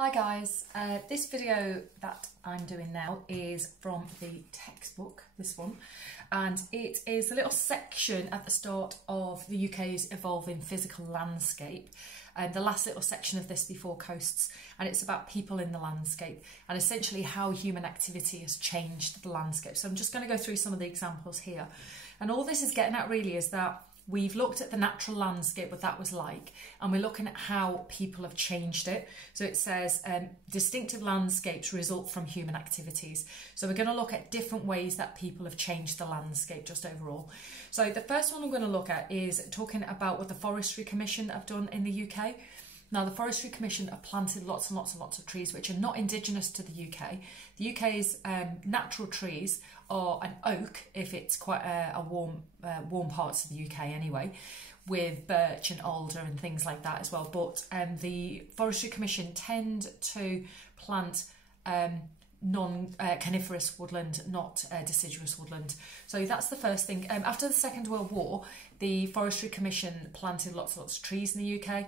Hi guys, this video that I'm doing now is from the textbook, this one, and it is a little section at the start of the UK's evolving physical landscape, and the last little section of this before coasts, and it's about people in the landscape and essentially how human activity has changed the landscape. So I'm just going to go through some of the examples here, and all this is getting at really is that we've looked at the natural landscape, what that was like, and we're looking at how people have changed it. So it says distinctive landscapes result from human activities. So we're going to look at different ways that people have changed the landscape just overall. So the first one I'm going to look at is talking about what the Forestry Commission have done in the UK. Now, the Forestry Commission have planted lots and lots and lots of trees which are not indigenous to the UK. The UK's natural trees are an oak, if it's quite a warm parts of the UK anyway, with birch and alder and things like that as well. But the Forestry Commission tend to plant non-coniferous woodland, not deciduous woodland. So that's the first thing. After the Second World War, the Forestry Commission planted lots and lots of trees in the UK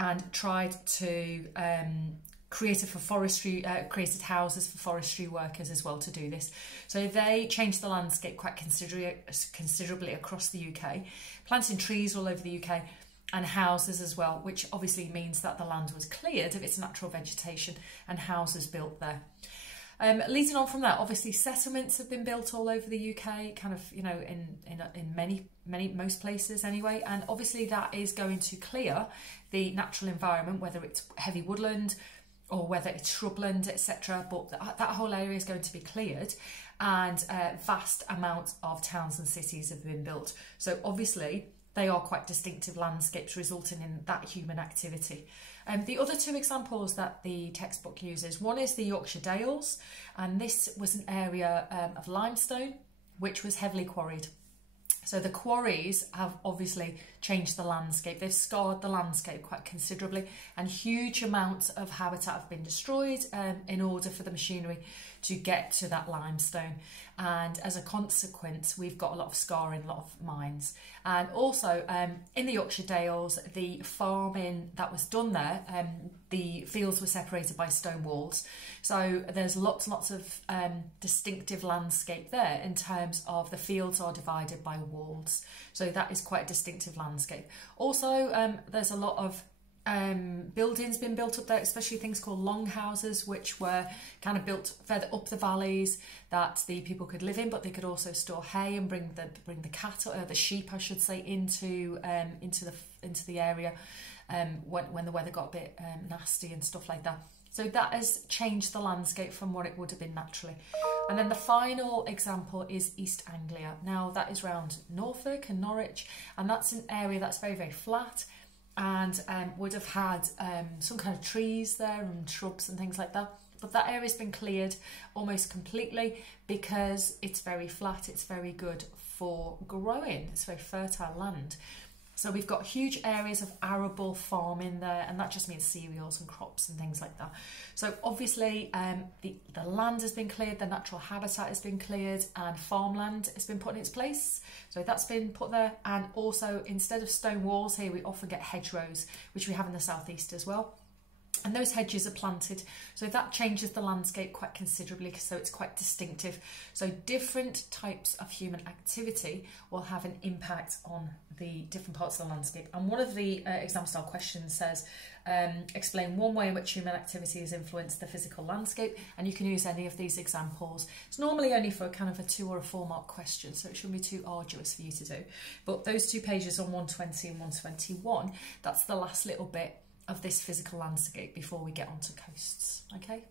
and tried to created houses for forestry workers as well to do this. So they changed the landscape quite considerably across the UK, planting trees all over the UK and houses as well, which obviously means that the land was cleared of its natural vegetation and houses built there. Leading on from that, obviously settlements have been built all over the UK, kind of, you know, in most places anyway, and obviously that is going to clear the natural environment, whether it's heavy woodland or whether it's shrubland, etc. But that whole area is going to be cleared, and vast amounts of towns and cities have been built. So obviously they are quite distinctive landscapes resulting in that human activity. The other two examples that the textbook uses, one is the Yorkshire Dales, and this was an area of limestone which was heavily quarried. So the quarries have obviously changed the landscape. They've scarred the landscape quite considerably, and huge amounts of habitat have been destroyed in order for the machinery to get to that limestone. And as a consequence, we've got a lot of scarring, a lot of mines. And also in the Yorkshire Dales, the farming that was done there, the fields were separated by stone walls. So there's lots and lots of distinctive landscape there in terms of the fields are divided by walls. So that is quite a distinctive landscape. Also, there's a lot of buildings been built up there, especially things called longhouses, which were kind of built further up the valleys that the people could live in, but they could also store hay and bring the cattle, the sheep, I should say, into the area when the weather got a bit nasty and stuff like that. So that has changed the landscape from what it would have been naturally. And then the final example is East Anglia. Now that is around Norfolk and Norwich, and that's an area that's very, very flat, and would have had some kind of trees there and shrubs and things like that. But that area's been cleared almost completely because it's very flat, it's very good for growing, it's very fertile land. So we've got huge areas of arable farming there, and that just means cereals and crops and things like that. So obviously the land has been cleared, the natural habitat has been cleared, and farmland has been put in its place. So that's been put there, and also instead of stone walls here, we often get hedgerows, which we have in the southeast as well. And those hedges are planted, so that changes the landscape quite considerably, so it's quite distinctive. So different types of human activity will have an impact on the different parts of the landscape. And one of the exam style questions says, explain one way in which human activity has influenced the physical landscape, and you can use any of these examples. It's normally only for kind of a 2 or a 4 mark question, so it shouldn't be too arduous for you to do. But those 2 pages on 120 and 121, that's the last little bit of this physical landscape before we get onto coasts. Okay.